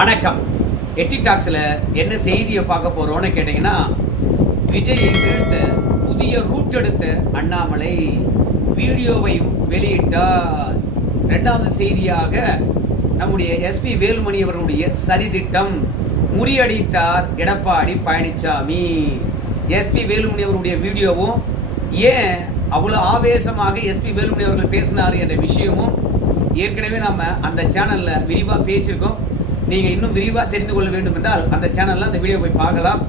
வணக்கம். எட்டி டாக்ஸில் என்ன செய்தியை பார்க்க போகிறோன்னு கேட்டிங்கன்னா, விஜயை வீழ்த்த புதிய ரூட் எடுத்த அண்ணாமலை வீடியோவையும் வெளியிட்டார். இரண்டாவது செய்தியாக நம்முடைய எஸ்பி வேலுமணி அவர்களுடைய சதித்திட்டம் முறியடித்தார் எடப்பாடி பழனிசாமி. எஸ்பி வேலுமணி அவருடைய வீடியோவும் ஏன் அவ்வளோ ஆவேசமாக எஸ்பி வேலுமணி அவர்கள் பேசினார் என்ற விஷயமும் ஏற்கனவே நம்ம அந்த சேனலில் விரிவாக பேசியிருக்கோம். நீங்கள் இன்னும் விரிவாக தெரிந்து கொள்ள வேண்டும் என்றால் அந்த சேனலில் அந்த வீடியோ போய் பார்க்கலாம்.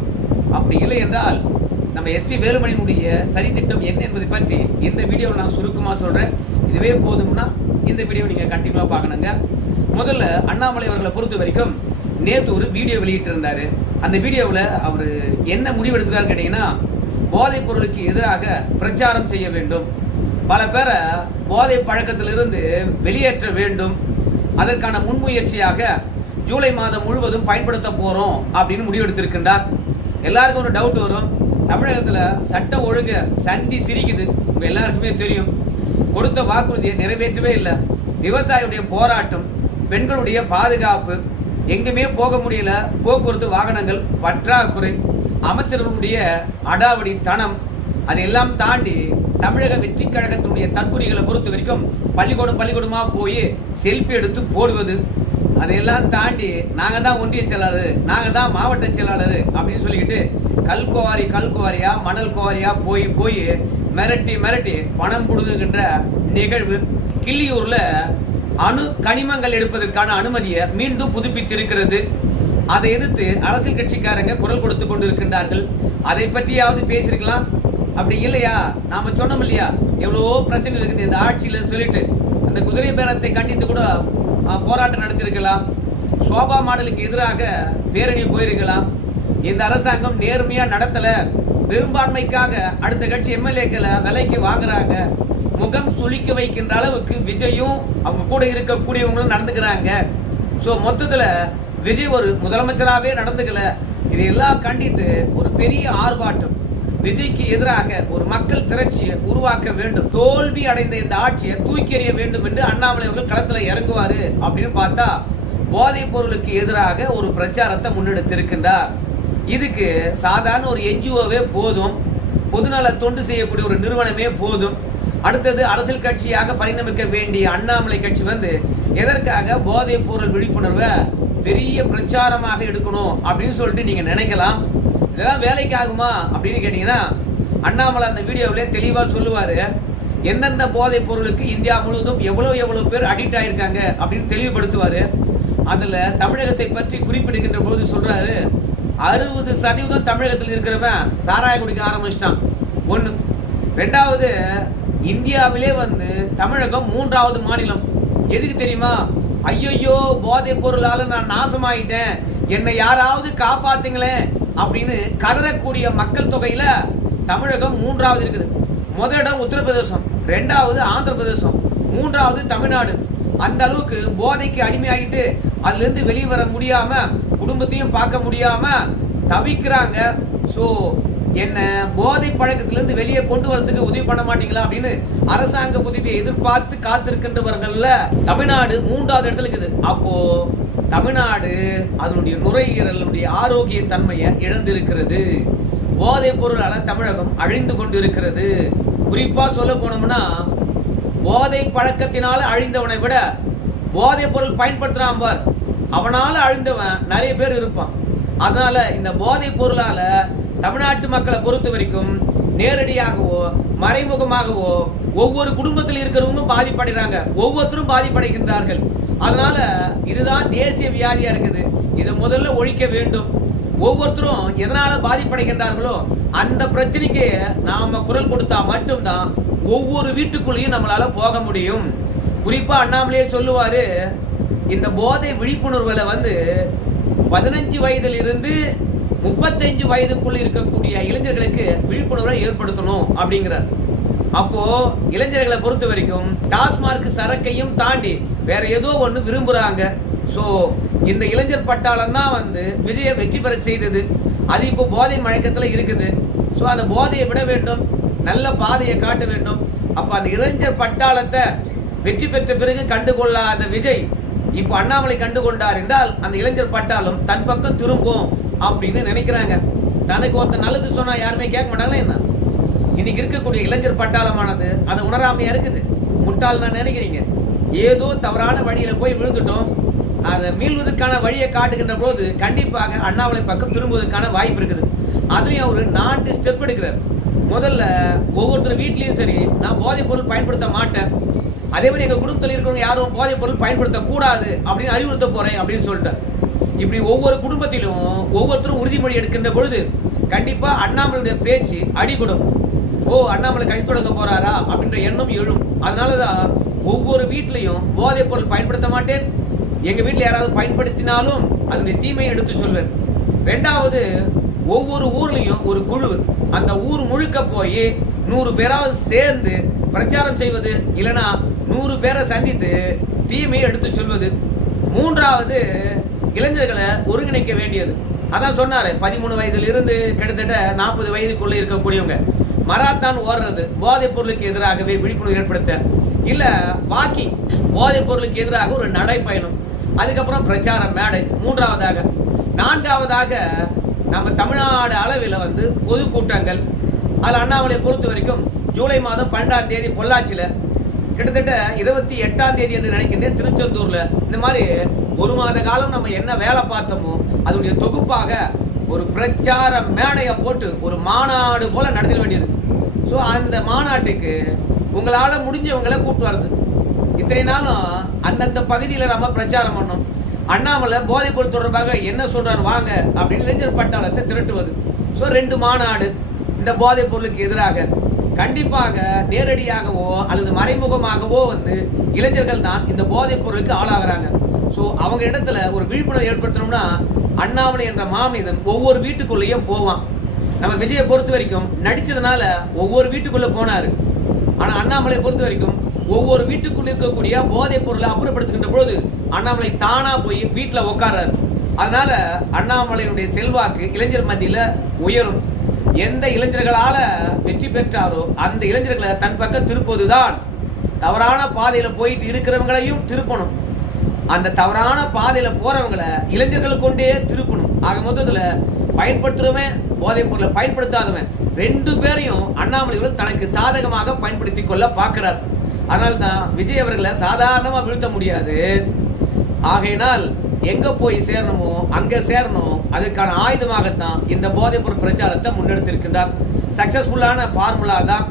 அப்படி இல்லை என்றால் நம்ம எஸ்பி வேலுமணியினுடைய சதித்திட்டம் என்ன என்பதை பற்றி இந்த வீடியோவில் நான் சுருக்கமாக சொல்கிறேன். இதுவே போதும்னா இந்த வீடியோ நீங்கள் கண்டினியூவாக பார்க்கணுங்க. முதல்ல அண்ணாமலை அவர்களை பொறுத்த வரைக்கும் நேற்று ஒரு வீடியோ வெளியிட்டிருந்தார். அந்த வீடியோவில் அவர் என்ன முடிவெடுக்கிறார் கேட்டிங்கன்னா, போதைப் பொருளுக்கு எதிராக பிரச்சாரம் செய்ய வேண்டும், பல பேரை போதை பழக்கத்திலிருந்து வெளியேற்ற வேண்டும், அதற்கான முன்முயற்சியாக ஜூலை மாதம் முழுவதும் பயன்படுத்த போறோம் அப்படின்னு முடிவெடுத்திருக்கின்றார். எல்லாருக்கும் ஒரு டவுட் வரும், தமிழகத்தில் சட்ட ஒழுங்கு சந்தி சிரிக்குது, உங்க எல்லாருக்குமே தெரியும். கொடுத்த வாக்குறுதியை நிறைவேற்றவே இல்லை. விவசாயியுடைய போராட்டம், பெண்களுடைய பாதுகாப்பு, எங்குமே போக முடியல, போக்குவரத்து வாகனங்கள் பற்றாக்குறை, அமைச்சர்களுடைய அடாவடி தனம், அதையெல்லாம் தாண்டி தமிழக வெற்றி கழகத்தினுடைய தற்குறிகளை பொறுத்த வரைக்கும் பள்ளிக்கூடமா போய் செல்ஃபி எடுத்து போடுவது, அதையெல்லாம் தாண்டி நாங்கள் தான் ஒன்றிய செயலாளர், நாங்கள் தான் மாவட்ட செயலாளர் அப்படின்னு சொல்லிக்கிட்டு கல்குவாரியா மணல் குவாரியா போய் மிரட்டி பணம் கொடுக்குகின்ற நிகழ்வு. கிள்ளியூர்ல அணு கனிமங்கள் எடுப்பதற்கான அனுமதியை மீண்டும் புதுப்பித்திருக்கிறது. அதை எதிர்த்து அரசியல் கட்சிக்காரங்க குரல் கொடுத்து கொண்டிருக்கின்றார்கள். அதை பற்றியாவது பேசியிருக்கலாம். அப்படி இல்லையா, நாம சொன்னோம் இல்லையா, எவ்வளவோ பிரச்சனை இருக்குது இந்த ஆட்சியில சொல்லிட்டு அந்த குதிரை பேரத்தை கண்டித்து கூட போராட்டம் நடத்திருக்கலாம். சோபா மாடலுக்கு எதிராக பேரணி போயிருக்கலாம். இந்த அரசாங்கம் நேர்மையா நடத்தல, பெரும்பான்மைக்காக அடுத்த கட்சி எம்எல்ஏக்களை விலைக்கு வாங்குறாங்க, முகம் சுளிக்க வைக்கின்ற அளவுக்கு விஜயும் அவங்க கூட இருக்கக்கூடியவங்களும் நடந்துக்கிறாங்க. ஸோ மொத்தத்தில் விஜய் ஒரு முதலமைச்சராகவே நடந்துக்கல. இதையெல்லாம் கண்டித்து ஒரு பெரிய ஆர்ப்பாட்டம், விஜய்க்கு எதிராக ஒரு மக்கள் திரட்சியை உருவாக்க வேண்டும், தோல்வி அடைந்த இந்த ஆட்சியை தூக்கி எறிய வேண்டும் என்று அண்ணாமலை அவர்கள் களத்தில் இறங்குவாரு அப்படின்னு பார்த்தா போதைப் பொருளுக்கு எதிராக ஒரு பிரச்சாரத்தை முன்னெடுத்திருக்கின்றார். இதுக்கு சாதாரண ஒரு என்ஜிஓவே போதும், பொதுநல தொண்டு செய்யக்கூடிய ஒரு நிறுவனமே போதும். அடுத்தது அரசியல் கட்சியாக பரிணமிக்க வேண்டிய அண்ணாமலை கட்சி எதற்காக போதைப் பொருள் விழிப்புணர்வை பெரிய பிரச்சாரமாக எடுக்கணும் அப்படின்னு சொல்லிட்டு நீங்க நினைக்கலாம். இதெல்லாம் வேலைக்கு ஆகுமா அப்படின்னு கேட்டீங்கன்னா, அண்ணாமலை அந்த வீடியோவிலே தெளிவா சொல்லுவாரு, எந்தெந்த போதைப் பொருளுக்கு இந்தியா முழுவதும் எவ்வளவு பேர் அடிக்ட் ஆயிருக்காங்க அப்படின்னு தெளிவுபடுத்துவாரு. அதுல தமிழகத்தை பற்றி குறிப்பிடுகின்ற போது சொல்றாரு, 60% தமிழகத்தில் இருக்கிறவன் சாராய குடிக்க ஆரம்பிச்சிட்டான். ஒண்ணு. ரெண்டாவது, இந்தியாவிலே தமிழகம் 3வது மாநிலம். எதுக்கு தெரியுமா? ஐயோ போதைப் பொருளால நான் நாசமாயிட்டேன், என்னை யாராவது காப்பாத்துங்களேன் அப்படின்னு கதறக்கூடிய மக்கள் தொகையில தமிழகம் 3வது இருக்குது. முதலிடம் உத்தரப்பிரதேசம், 2வது ஆந்திர பிரதேசம், 3வது தமிழ்நாடு. அந்த அளவுக்கு போதைக்கு அடிமையாகிட்டு அதுல இருந்து வெளியே வர முடியாம, குடும்பத்தையும் பார்க்க முடியாம தவிக்கிறாங்க. சோ என்ன போதை பழக்கத்திலிருந்து வெளியே கொண்டு வரதுக்கு உதவி பண்ண மாட்டீங்களா அப்படின்னு அரசாங்க உதவியை எதிர்பார்த்து காத்திருக்கின்றவர்கள்ல தமிழ்நாடு 3வது இடத்துல இருக்குது. அப்போ தமிழ்நாடு அதனுடைய நுரையீரலுடைய ஆரோக்கிய தன்மையை இழந்திருக்கிறது. போதைப் பொருளால தமிழகம் அழிந்து கொண்டு இருக்கிறது. குறிப்பா சொல்ல போனோம்னா, போதை பழக்கத்தினால அழிந்தவனை விட போதைப் பொருள் பயன்படுத்துறான் பார், அவனால அழிந்தவன் நிறைய பேர் இருப்பான். அதனால இந்த போதைப் பொருளால தமிழ்நாட்டு மக்களை பொறுத்த வரைக்கும் நேரடியாகவோ மறைமுகமாகவோ ஒவ்வொரு குடும்பத்தில் இருக்கிறவங்களும் பாதிப்படைகிறாங்க, ஒவ்வொருத்தரும் பாதிப்படைகின்றார்கள். அதனால இதுதான் தேசிய வியாதியா இருக்குது. இதை முதல்ல ஒழிக்க வேண்டும். ஒவ்வொருத்தரும் எதனால பாதிப்படைகின்றார்களோ அந்த பிரச்சனைக்கு நாம குரல் கொடுத்தா மட்டும்தான் ஒவ்வொரு வீட்டுக்குள்ளேயும் நம்மளால போக முடியும். குறிப்பா அண்ணாமலையே சொல்லுவாரு, இந்த போதை விழிப்புணர்வுல 15 வயதில் இருந்து 35 வயதுக்குள்ள இருக்கக்கூடிய இளைஞர்களுக்கு விழிப்புணர்வை ஏற்படுத்தணும் அப்படிங்கிறார். அப்போ இளைஞர்களை பொறுத்த வரைக்கும் டாஸ்மார்க் சரக்கையும் தாண்டி வேற ஏதோ ஒண்ணு விரும்புறாங்க. சோ இந்த இளைஞர் பட்டாளம் தான் விஜயை வெற்றி பெற செய்தது. அது இப்போ போதை மழக்கத்துல இருக்குது. சோ அந்த போதையை விட வேண்டும், நல்ல பாதையை காட்ட வேண்டும். அப்ப அந்த இளைஞர் பட்டாளத்தை வெற்றி பெற்ற பிறகு கண்டுகொள்ளாத விஜய் இப்போ அண்ணாமலை கண்டு கொண்டார் என்றால் அந்த இளைஞர் பட்டாலும் தன் பக்கம் திரும்பும் அப்படின்னு நினைக்கிறாங்க. தனக்கு ஒருத்தர் நல்லது சொன்னா யாருமே கேட்க மாட்டாங்களா என்ன? இன்னைக்கு இருக்கக்கூடிய இளைஞர் பட்டாளமானது அதை உணராமையா இருக்குது. முட்டாள் நான் நினைக்கிறீங்க, ஏதோ தவறான வழியில போய் விழுந்துட்டோம், அதை மீள்வதற்கான வழியை காட்டுகின்ற போது கண்டிப்பாக அண்ணாமலை பக்கம் திரும்புவதற்கான வாய்ப்பு இருக்குது. அதுலயும் அவரு 4 ஸ்டெப் எடுக்கிறார். முதல்ல ஒவ்வொருத்தர் வீட்லயும் சரி, நான் போதைப் பொருள் பயன்படுத்த மாட்டேன், அதே மாதிரி எங்க குடும்பத்தில் இருக்கிறவங்க யாரும் போதைப் பொருள் பயன்படுத்த கூடாது அப்படின்னு அறிவுறுத்த போறேன் அப்படின்னு சொல்லிட்டார். இப்படி ஒவ்வொரு குடும்பத்திலும் ஒவ்வொருத்தரும் உறுதிமொழி எடுக்கின்ற பொழுது கண்டிப்பா அண்ணாமலையுடைய பேச்சு அடிபடும். ஓ, அண்ணாமலை கட்சி தொடங்க போறாரா அப்படின்ற எண்ணம் எழும். அதனாலதான் ஒவ்வொரு வீட்லையும் போதைப் பொருள் பயன்படுத்த மாட்டேன், எங்க வீட்டுல யாராவது பயன்படுத்தினாலும் அதனுடைய தீமையை எடுத்து சொல்வேன். 2வது, ஒவ்வொரு ஊர்லயும் ஒரு குழு, அந்த ஊர் முழுக்க போய் 100 பேராவது சேர்ந்து பிரச்சாரம் செய்வது, இல்லைன்னா 100 பேரை சந்தித்து தீமையை எடுத்து சொல்வது. 3வது, இளைஞர்களை ஒருங்கிணைக்க வேண்டியது. அதான் சொன்னாரு, 13 வயதில் இருந்து கிட்டத்தட்ட 40 வயதுக்குள்ள இருக்கக்கூடியவங்க மராத்தான் ஓடுறது, போதைப் பொருளுக்கு எதிராகவே விழிப்புணர்வு ஏற்படுத்த, இல்ல வாக்கிங், போதைப் பொருளுக்கு எதிராக ஒரு நடைப்பயணம், அதுக்கப்புறம் பிரச்சார மேடை 3வதாக. 4வதாக நம்ம தமிழ்நாடு அளவில் பொதுக்கூட்டங்கள். அதில் அண்ணாமலை பொறுத்த வரைக்கும் ஜூலை மாதம் 12ஆம் தேதி பொள்ளாச்சியில், கிட்டத்தட்ட 28ஆம் தேதி என்று நினைக்கின்றேன் திருச்செந்தூர்ல, இந்த மாதிரி 1 மாத காலம் நம்ம என்ன வேலை பார்த்தோமோ அதனுடைய தொகுப்பாக ஒரு பிரச்சார மேடையை போட்டு ஒரு மாநாடு போல நடத்த வேண்டியது. ஸோ அந்த மாநாட்டுக்கு உங்களால முடிஞ்சவங்களை கூட்டு வர்றது. இத்தனை நாளும் அந்தந்த பகுதியில் நம்ம பிரச்சாரம் பண்ணோம். அண்ணாமலை போதைப் பொருள் தொடர்பாக என்ன சொல்றாரு வாங்க அப்படின்னு இளைஞர் பட்டாளத்தை திரட்டுவது. ஸோ 2 மாநாடு இந்த போதைப் பொருளுக்கு எதிராக. கண்டிப்பாக நேரடியாகவோ அல்லது மறைமுகமாகவோ இளைஞர்கள் தான் இந்த போதைப் பொருளுக்கு ஆளாகிறாங்க. ஸோ அவங்க இடத்துல ஒரு விழிப்புணர்வு ஏற்படுத்தணும்னா அண்ணாமலை என்ற மாமனிதன் ஒவ்வொரு வீட்டுக்குள்ளேயும் போவான். நம்ம விஜயை பொறுத்த வரைக்கும் நடிச்சதுனால ஒவ்வொரு வீட்டுக்குள்ள போனாரு. ஆனா அண்ணாமலை பொறுத்த வரைக்கும் ஒவ்வொரு வீட்டுக்குள்ள இருக்கக்கூடிய போதைப் பொருளை அப்புறப்படுத்துகின்ற பொழுது அண்ணாமலை தானா போய் வீட்டுல உட்கார்றாரு. அதனால அண்ணாமலையுடைய செல்வாக்கு இளைஞர் மத்தியில உயரும். எந்த இளைஞர்களால வெற்றி பெற்றாரோ அந்த இளைஞர்களை தன் பக்கம் திருப்புவதுதான். தவறான பாதையில போயிட்டு இருக்கிறவங்களையும் திருப்பணும், அந்த தவறான பாதையில போறவங்களை இளைஞர்கள் கொண்டே திருப்பணும். ஆக மொத்தத்துல பயன்படுத்துறவன் போதைப் பொருளை பயன்படுத்தாதவன் 2 பேரையும் அண்ணாமலை தனக்கு சாதகமாக பயன்படுத்திக் கொள்ள பார்க்கிறார். அதனால்தான் விஜய் அவர்களை சாதாரணமா வீழ்த்த முடியாது. ஆகையினால் எங்க போய் சேரணுமோ அங்க சேரணும். அதற்கான ஆயுதமாகத்தான் இந்த போதைப் பொருள் பிரச்சாரத்தை முன்னெடுத்திருக்கின்றார். சக்சஸ்ஃபுல்லான ஃபார்முலா தான்.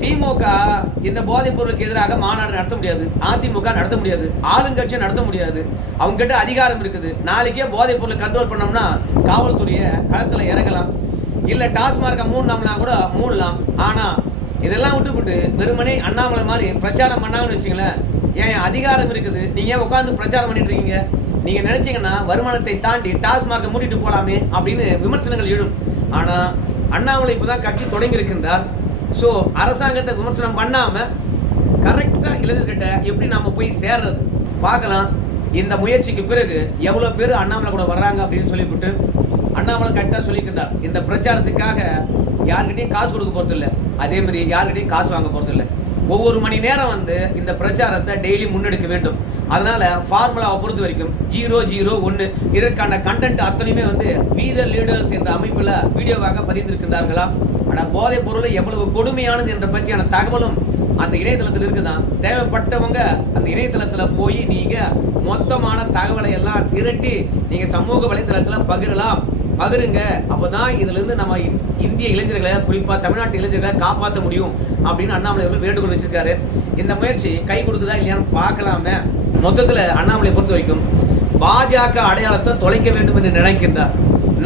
திமுக இந்த போதைப் பொருளுக்கு எதிராக மாநாடு நடத்த முடியாது, அதிமுக நடத்த முடியாது, ஆளுங்கட்சியை நடத்த முடியாது. அவங்க கிட்ட அதிகாரம் இருக்குது. நாளைக்கே போதைப் பொருளை கண்ட்ரோல் பண்ணோம்னா காவல்துறையை களத்துல இறங்கலாம், இல்ல டாஸ்மார்க்க மூடலாம்னா கூட மூடலாம். ஆனா இதெல்லாம் விட்டுவிட்டு வெறுமனே அண்ணாமலை மாதிரி பிரச்சாரம் பண்ணாங்கன்னு வச்சுங்களேன், ஏன் அதிகாரம் இருக்குது, நீங்க உட்காந்து பிரச்சாரம் பண்ணிட்டு இருக்கீங்க, நீங்க நினைச்சீங்கன்னா வருமானத்தை தாண்டி டாஸ்மார்க்க மூடிட்டு போலாமே அப்படின்னு விமர்சனங்கள் எழும். ஆனா அண்ணாமலை இப்பதான் கட்சி தொடங்கி இருக்கின்றார். ஸோ அரசாங்கத்தை விமர்சனம் பண்ணாம கரெக்டா இளைஞர்கிட்ட எப்படி நாம போய் சேர்றது பார்க்கலாம். இந்த முயற்சிக்கு பிறகு எவ்வளவு பேர் அண்ணாமலை கூட வர்றாங்க அப்படின்னு சொல்லிவிட்டு அண்ணாமலை கரெக்டா சொல்லிக்கின்றார், இந்த பிரச்சாரத்துக்காக யாருக்கிட்டையும் காசு கொடுக்க போறது இல்லை, அதே மாதிரி யாருக்கிட்டையும் காசு வாங்க போறது இல்லை. ஒவ்வொரு மணி நேரம் இந்த பிரச்சாரத்தை டெய்லி முன்னெடுக்க வேண்டும். அதனால ஃபார்முலாவை பொறுத்த வரைக்கும் 001 இதற்கான கண்டென்ட் அத்தனையுமே வீத லீடர்ஸ் என்ற அமைப்புல வீடியோவாக பதிந்திருக்கின்றார்களாம். ஆனா போதைப் பொருள் எவ்வளவு கொடுமையானது என்ற பற்றியான தகவலும் அந்த இணையதளத்தில் இருக்குதான். தேவைப்பட்டவங்க அந்த இணையதளத்துல போய் நீங்க மொத்தமான தகவலை எல்லாம் திரட்டி நீங்க சமூக வலைதளத்துல பகிருங்க. அப்பதான் இதுல இருந்து நம்ம இந்திய இளைஞர்களை, குறிப்பா தமிழ்நாட்டு இளைஞர்களை காப்பாற்ற முடியும் அப்படின்னு அண்ணாமலை அவர்கள் வேண்டுகோள் வச்சிருக்காரு. இந்த முயற்சி கை கொடுக்குதா இல்லையான்னு பார்க்கலாமே. மொத்தத்துல அண்ணாமலை பொறுத்த வரைக்கும் பாஜக அடையாளத்தை தொலைக்க வேண்டும் என்று நினைக்கின்றார்.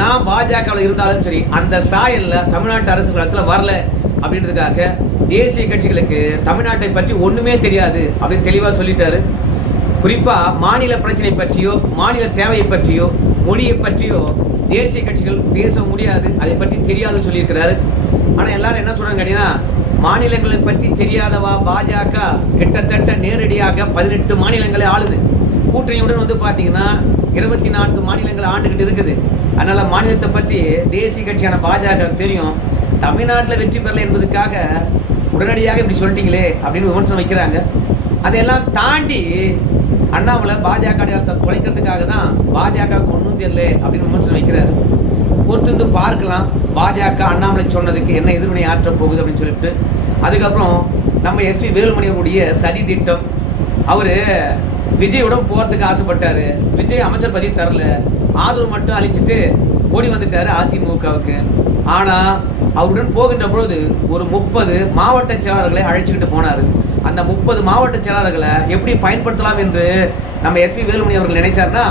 நான் பாஜக இருந்தாலும் சரி அந்த சாயல்ல தமிழ்நாட்டு அரசு களத்துல வரல அப்படின்றதுக்காக தேசிய கட்சிகளுக்கு தமிழ்நாட்டை பற்றி ஒண்ணுமே தெரியாது அப்படின்னு தெளிவா சொல்லிட்டாரு. குறிப்பா மாநில பிரச்சனை பற்றியோ மாநில தேவையை பற்றியோ மொழியை பற்றியோ தேசிய கட்சிகள் பேச முடியாது, அதை பற்றி தெரியாதுன்னு சொல்லியிருக்கிறாரு. ஆனா எல்லாரும் என்ன சொல்றாங்க அப்படின்னா, மாநிலங்களை பற்றி தெரியாதவா பாஜக கிட்டத்தட்ட நேரடியாக 18 மாநிலங்களை ஆளுது. கூட்டணியுடன் பாத்தீங்கன்னா 24 மாநிலங்கள் ஆண்டுகிட்டு இருக்குது. அதனால மாநிலத்தை பற்றி தேசிய கட்சியான பாஜக தெரியும். தமிழ்நாட்டில் வெற்றி பெறல என்பதற்காக உடனடியாக இப்படி சொல்லிட்டீங்களே அப்படின்னு விமர்சனம் வைக்கிறாங்க. அதையெல்லாம் தாண்டி அண்ணாமலை பாஜக அடையாளத்தை தொலைக்கிறதுக்காக தான் பாஜக ஒன்றும் தெரியல அப்படின்னு விமர்சனம் வைக்கிறாரு. பொறுத்து பார்க்கலாம் பாஜக அண்ணாமலை சொன்னதுக்கு என்ன எதிர்வினை ஆற்ற போகுது அப்படின்னு சொல்லிட்டு. அதுக்கப்புறம் நம்ம எஸ்பி வேலுமணியுடைய சதி திட்டம். அவர் விஜயுடன் போகிறதுக்கு ஆசைப்பட்டாரு. விஜய் அமைச்சர் பதவி தரல, ஆதரவு மட்டும் அழிச்சிட்டு ஓடி வந்துட்டாரு அதிமுகவுக்கு. ஆனால் அவருடன் போகின்ற பொழுது ஒரு 30 மாவட்ட செயலாளர்களை அழைச்சிக்கிட்டு போனார். அந்த 30 மாவட்ட செயலாளர்களை எப்படி பயன்படுத்தலாம் என்று நம்ம எஸ்பி வேலுமணி அவர்கள் நினைச்சாருன்னா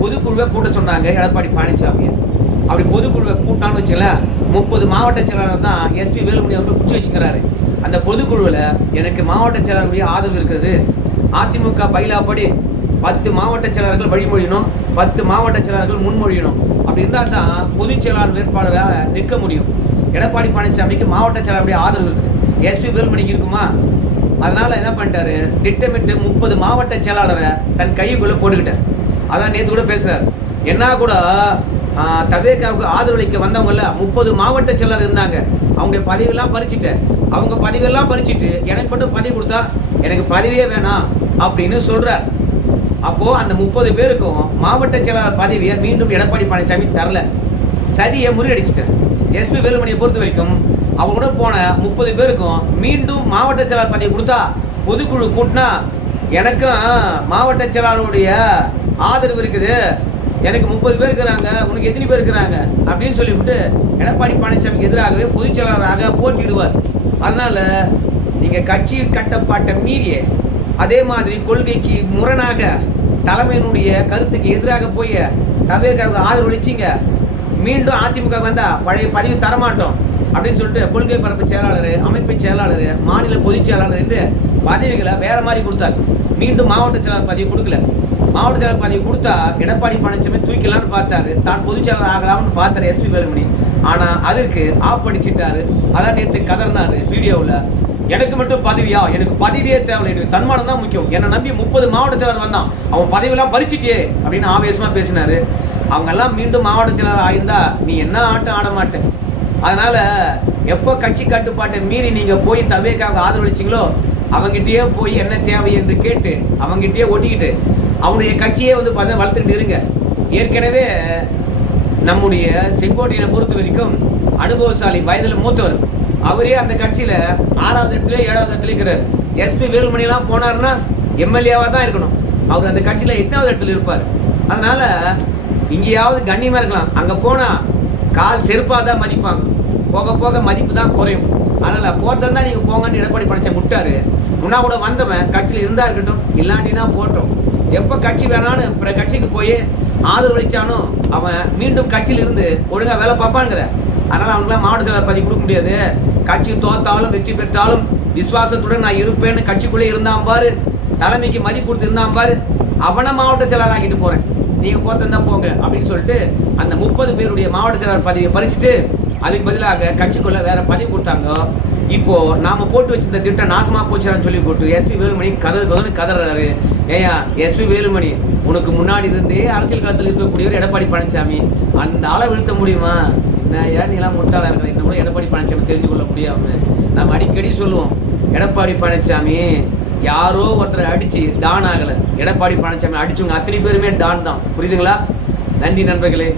பொதுக்குழுவை கூட்ட சொன்னாங்க எடப்பாடி பழனிசாமி. அப்படி பொதுக்குழுவை கூட்டான்னு வச்சுல 30 மாவட்ட செயலாளர் தான் எஸ்பி வேலுமணி அவர்கள் பிடிச்சி வச்சுக்கிறாரு. அந்த பொதுக்குழுவில் எனக்கு மாவட்ட செயலாளருடைய ஆதரவு இருக்கிறது. அதிமுக பைலாப்படி 10 மாவட்ட செயலாளர்கள் வழிமொழியணும், 10 மாவட்ட செயலாளர்கள் முன்மொழியணும். அப்படி இருந்தால் தான் பொதுச் செயலாளர் வேட்பாளராக நிற்க முடியும். எடப்பாடி பழனிசாமிக்கு மாவட்ட செயலாளருடைய ஆதரவு இருக்குது, எஸ்பி வேலுமணிக்கு இருக்குமா? அதனால என்ன பண்ணிட்டாரு, திட்டமிட்டு 30 மாவட்ட செயலாளரை தன் கையுக்குள்ள போட்டுக்கிட்டார். அதான் நேற்று கூட பேசுறாரு. என்ன கூட தவேகாவுக்கு ஆதரவளிக்க வந்தவங்கள 30 மாவட்ட செயலாளர் இருந்தாங்க. அவங்க பதவியெல்லாம் பறிச்சுட்டேன். அவங்க பதவியெல்லாம் பறிச்சுட்டு எனக்கு மட்டும் பதவி கொடுத்தா எனக்கு பதவியே வேணாம் அப்படின்னு சொல்றார். அப்போ அந்த 30 பேருக்கும் மாவட்ட செயலாளர் பதவியை மீண்டும் எடப்பாடி பழனிசாமி தரல, சதியை முறியடிச்சிட்டார். எஸ்பி வேலுமணியை பொறுத்த வரைக்கும் அவங்க போன 30 பேருக்கும் மீண்டும் மாவட்ட செயலாளர் பதவி கொடுத்தா பொதுக்குழு கூட்டினா எனக்கும் மாவட்ட செயலாளருடைய ஆதரவு இருக்குது, எனக்கு 30 பேர் இருக்கிறாங்க, உனக்கு எத்தனை பேர் இருக்கிறாங்க அப்படின்னு சொல்லிவிட்டு எடப்பாடி பழனிசாமிக்கு எதிராகவே பொதுச் செயலாளராக போட்டியிடுவார். அதனால நீங்க கட்சி கட்டப்பாட்டை மீறிய அதே மாதிரி கொள்கைக்கு முரணாக தலைமையினுடைய கருத்துக்கு எதிராக போய் தவேகாவுக்கு ஆதரவு அளிச்சிங்க, மீண்டும் அதிமுக வந்தா பழைய பதவி தரமாட்டோம் அப்படின்னு சொல்லிட்டு கொள்கை பரப்பு செயலாளர், அமைப்பு செயலாளர், மாநில பொதுச் செயலாளர் என்று பதவிகளை வேற மாதிரி கொடுத்தார். மீண்டும் மாவட்ட செயலாளர் பதவி கொடுக்கல. மாவட்ட செயலாளர் பதவி கொடுத்தா எடப்பாடி பழனிசாமி தூக்கலாம்னு பார்த்தாரு, தான் பொதுச் செயலாளர் ஆகலாம்னு பார்த்தாரு எஸ்பி வேலுமணி. ஆனா அதற்கு ஆப் அடிச்சிட்டாரு. அதான் நேற்று கதர்னாரு வீடியோவில், எனக்கு மட்டும் பதவியா, எனக்கு பதவியே தேவை, எனக்கு தன்மானம் தான் முக்கியம், என்னை நம்பி 30 மாவட்ட செயலாளர் வந்தான், அவன் பதவியெல்லாம் பறிச்சிட்டியே அப்படின்னு ஆவேசமா பேசினாரு. அவங்க எல்லாம் மீண்டும் மாவட்ட செயலாளர் ஆயிருந்தா நீ என்ன ஆட்டம் ஆட மாட்டேன். அதனால எப்போ கட்சி கட்டுப்பாட்டை மீறி நீங்க போய் தவேகாவுக்கு ஆதரவளிச்சிங்களோ அவங்ககிட்டயே போய் என்ன தேவை என்று கேட்டு அவங்ககிட்டயே ஒட்டிக்கிட்டு அவனுடைய கட்சியே வளர்த்துக்கிட்டு இருங்க. ஏற்கனவே நம்முடைய செங்கோட்டையை பொறுத்த வரைக்கும் அனுபவசாலி, வயதில் மூத்தவர், அவரே அந்த கட்சியில 6வது இடத்துல 7வது இடத்துல இருக்கிறார். எஸ்பி வேலுமணி எல்லாம் போனாருன்னா எம்எல்ஏவா தான் இருக்கணும், அவர் அந்த கட்சியில 8வது இடத்துல இருப்பார். அதனால இங்கேயாவது கண்ணியமா இருக்கலாம், அங்க போனா கால் செருப்பா தான் மதிப்பாங்க, போக போக மதிப்பு தான் குறையும். அதனால போறதா நீங்க போங்கன்னு எடப்பாடி பழனிசாமி விட்டாரு. முன்னா கூட வந்தவன் கட்சியில இருந்தா இருக்கட்டும், இல்லாண்டினா போட்டோம். எப்ப கட்சி வேணான்னு பிற கட்சிக்கு போய் ஆதரவு அளிச்சானோ அவன் மீண்டும் கட்சியில இருந்து ஒழுங்கா வேலை பார்ப்பான்ங்கிற. அதனால அவனுக்குலாம் மாவட்ட செயலாளர் பதவி கொடுக்க முடியாது. கட்சி தோத்தாலும் வெற்றி பெற்றாலும் விசுவாசத்துடன் நான் இருப்பேன்னு கட்சிக்குள்ளே இருந்தான் பாரு, தலைமைக்கு மதிப்பு கொடுத்து இருந்தான் பாரு, அவனை மாவட்ட செயலாளர் ஆக்கிட்டு போறேன், நீங்க போத்தா போங்க அப்படின்னு சொல்லிட்டு அந்த 30 பேருடைய மாவட்ட செயலாளர் பதவியை பறிச்சுட்டு அதுக்கு பதிலாக கட்சிக்குள்ள வேற பதவி கொடுத்தாங்க. இப்போ நாம போட்டு வச்சிருந்த திட்டம் நாசமா போச்சுன்னு சொல்லி போட்டு எஸ்பி வேலுமணி கதறாரு. ஏயா எஸ்பி வேலுமணி, உனக்கு முன்னாடி இருந்தே அரசியல் களத்தில் இருக்கக்கூடியவர் எடப்பாடி பழனிசாமி, அந்த ஆளை வீழ்த்த முடியுமா? ஏன் நீ எல்லாம் முட்டாளா இருக்கிற, இன்னும் கூட எடப்பாடி பழனிசாமி தெரிஞ்சு கொள்ள முடியாம நம்ம அடிக்கடி சொல்லுவோம். எடப்பாடி பழனிசாமி யாரோ ஒருத்தரை அடிச்சு டான் ஆகல, எடப்பாடி பழனிசாமி அடிச்சவங்க அத்தனை பேருமே டான் தான். புரியுதுங்களா? நன்றி நண்பர்களே.